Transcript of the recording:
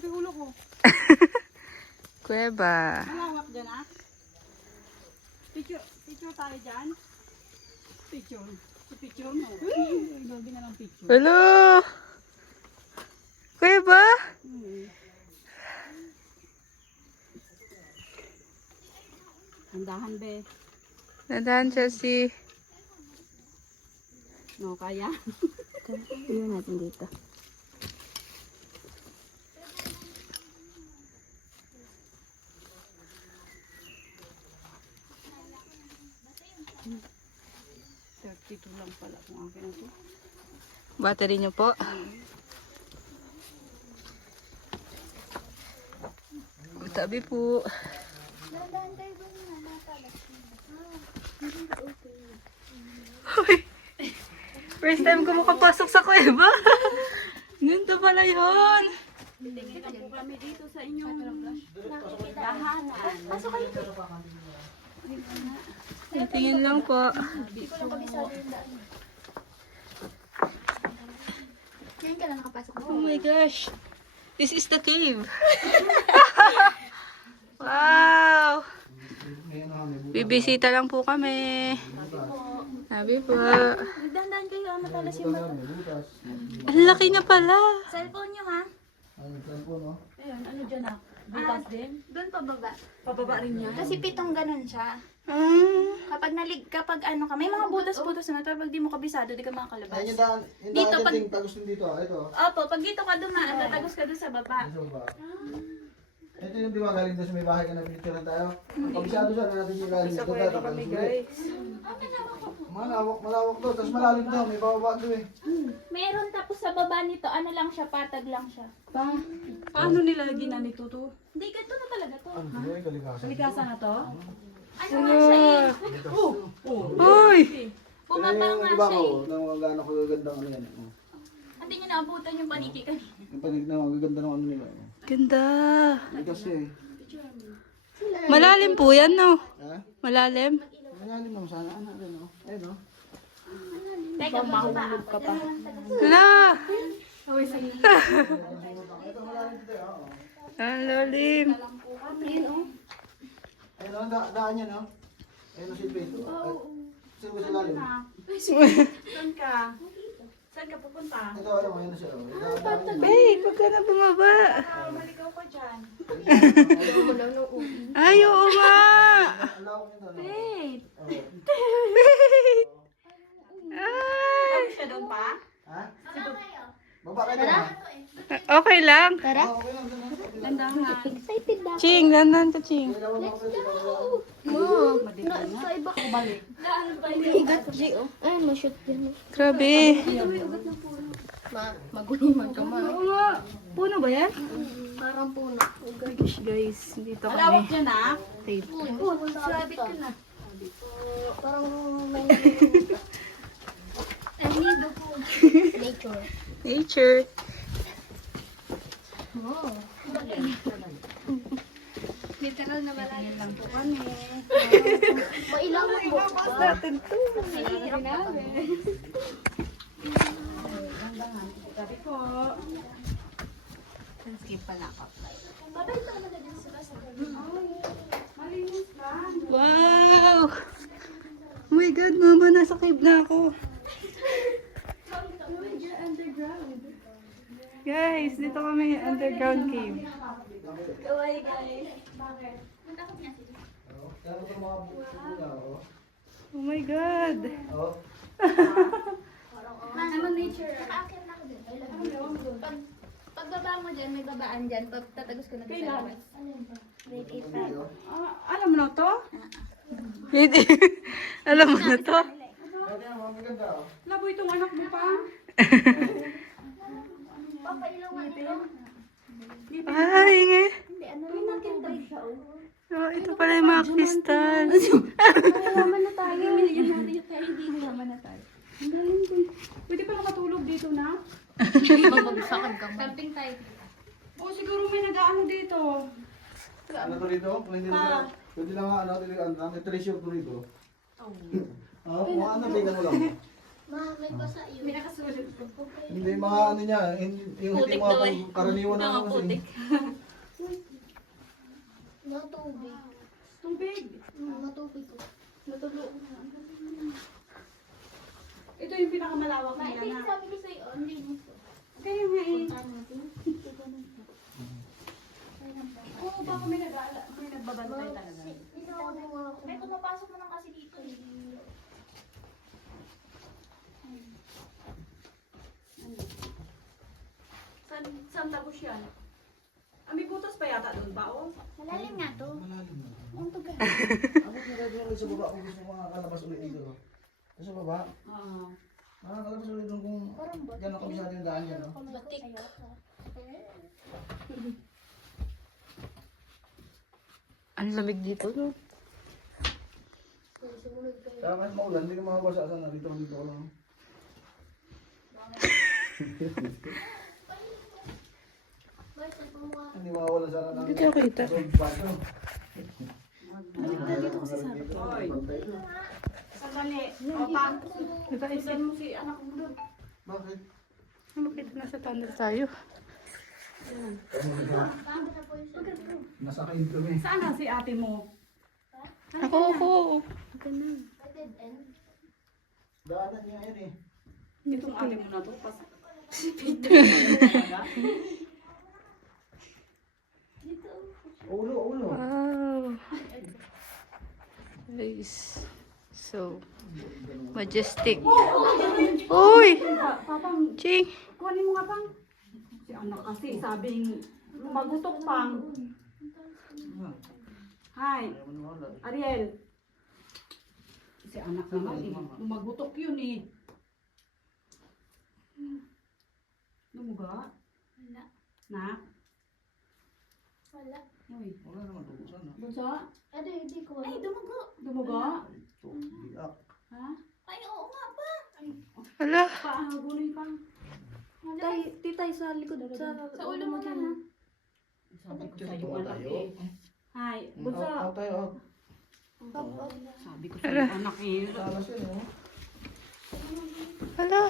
Nandiyan yung ulo ko. Kuweba. Malawak dyan ah. Picture tayo dyan. Picture. Picture mo. Gabi na lang picture. Hello! Kuweba? Handahan be. Nadaan siya si... No, kaya. Iyon natin dito. Ito lang pala kung akin ito. Battery niyo po. Tabi po. Hoy! First time ko makapasok sa kuweba. Ganito pala yun. Tingin po kami dito sa inyong dahanan. Pasok kayo. Tingin lang po. Ngayon ka lang nakapasok. Oh my gosh. This is the cave. Wow. Bibisita lang po kami. Sabi po. Dandan kayo, matalas yung mata. Ang laki na pala. Cellphone nyo ha? Ayun, ano dyan ah? Butas din? Doon pababa. Pababa rin yan? Kasi pitong ganun siya. Ah. Kapag ano ka, may mga butas-butas na pero pag di mo kabisado, di ka makakalabas. Ayun yung daan Dito, pag- din, tagos din dito. Ito. Opo, pag dito ka dumaan, tatagos ka doon sa baba. Ito ba? Ito yung di ba galing doon sa may bahay ka na pinicturean tayo? Kabisado siya na natin yung galing dito. Ito kami guys. Malawak doon. Tapos malalim doon. May bababa doon eh. Meron tapos sa baba nito, ano lang siya, patag lang siya. Paano nila ginanito to? Hindi, ganito na talaga to. Ano ba yung kalikasan? Kalikasan na to? Ano nga siya eh. Uy! Bumaba nga Di ba siya ako? eh. Nang maganda ko gagandang ano yan. Oh. Hindi niya naabutan yung paniki kanina. Yung panig na magaganda ng ano nila. Ganda. Ay kasi. Malalim po yan, no? Ha? Malalim. Malalim naman sana. Ano rin oh. Ayun oh. Teka, mahulog ka pa. Hala! Ito malalim dito eh. Oo. Ang lalim. Ayun oh. Daan yan oh. Ayun oh silpin. Sino ba sila lalim? Saan ka? Saan ka pupunta? Ito ano mo yun siya oh. Babe, huwag ka na bumaba. Maligaw ko dyan. Ay, oo nga. Ang lawak nito no? Wait. Ay. Kami siya doon pa? Ha? Baba ka na. Okay lang. Tara. Okay lang doon. Landahan. Excited na. Ching, dandan ka, Ching. Sa iba ko balik. Daan pa yung igat, G, oh. Ay, ma-shoot din. Grabe. Maguliman ka, ma. Oo nga. Puno ba yan? Parang puno. Guys, dito Malawak kami. dyan ah. Tape. Sabit ka na. Parang may... Ang nido po. Nature. Nature. Oh. Literal na wala. Lang po kami. Mailang mo po. Natin to. Mahihirap na. Sabi po. Skip pala ako. Babalik ka naman na dyan sila sa Malinis ba? Wow! Oh my God, mama, nasa cave na ako. Guys, dito kami underground cave. Kawai, guys. Bakit? Matakot nga sila. Oh my God. Oh. Ano nature? Aakit na ako din. Pagbaba mo dyan, may babaan dyan. Tatagos ko na dyan sa labas. Grade 8 pa. Alam mo na to? Hindi. Alam mo na to? Labo itong anak mo pa. Papailaw nga ito. Ay, nga. Hindi, ano rin natin daw. Oh, ito pala yung mga kristal. Yaman na tayo. Hindi yaman na tayo. Pwede pa nakatulog dito na? Babagsakan ka mo. Camping tayo. O siguro may nag-aano dito. Ano to rito? Pwede lang ano, treasure to rito. Oh, kung ano, bigyan mo lang. Ma, may basa yun. May nakasulit ko. Hindi mga ano niya, yung hindi mga karaniwan na ano kasi. Matubig. Tubig. Matubig ko. Natulog na. Ito yung pinakamalawak na Hindi, yan. sabi ko sa'yo, hindi mo to. Kaya nga eh. Punta natin. Oo, baka may nagbabantay talaga. May pumapasok mo lang kasi dito eh. Saan tapos yan? May butas pa yata doon ba? Oh? Malalim nga to. Malalim na. Ang tuga. Ako pinagdadala ulit sa baba kung gusto mo makakalabas ulit dito. No? Sa baba, Oo. makakalabas ulit doon kung yan ang kabisado yung daan yan. No? Batik. Ang lamig dito, no? Kaya kahit maulan, hindi ka makabasa sana. Dito ko lang. Hindi makawala sana ng... Dito ako kita. Dito kasi sa Hoy. Sandali. O, pang. Isan mo si anak mo doon. Bakit? Bakit nasa tunnel tayo? Nasa kain kami. Saan na si ate mo? Ako. Daanan niya yan eh. Itong ate mo na to. Ulo. Wow. Nice. So, majestic. Uy! Papang, Ching! kuhanin mo nga pang. Si anak kasi sabing lumagutok pang. Hi, Ariel. Si anak naman eh. Lumagutok yun eh. Lumuga? Wala. Na? Wala. Uy, Wala naman dugo sana. bunsa? Ano, hindi ko. Ay, dumago. Lumuga? Ito, biak. Ha? Ay, oo nga ba? Hala! Paaguloy pang. Titay sa likod. Sa ulo mo na ha. Sabi ko sa'yo anak eh. Hi, bunsa. Out tayo, out. Sabi ko sa'yo anak eh. Talas yun, oh. Hala!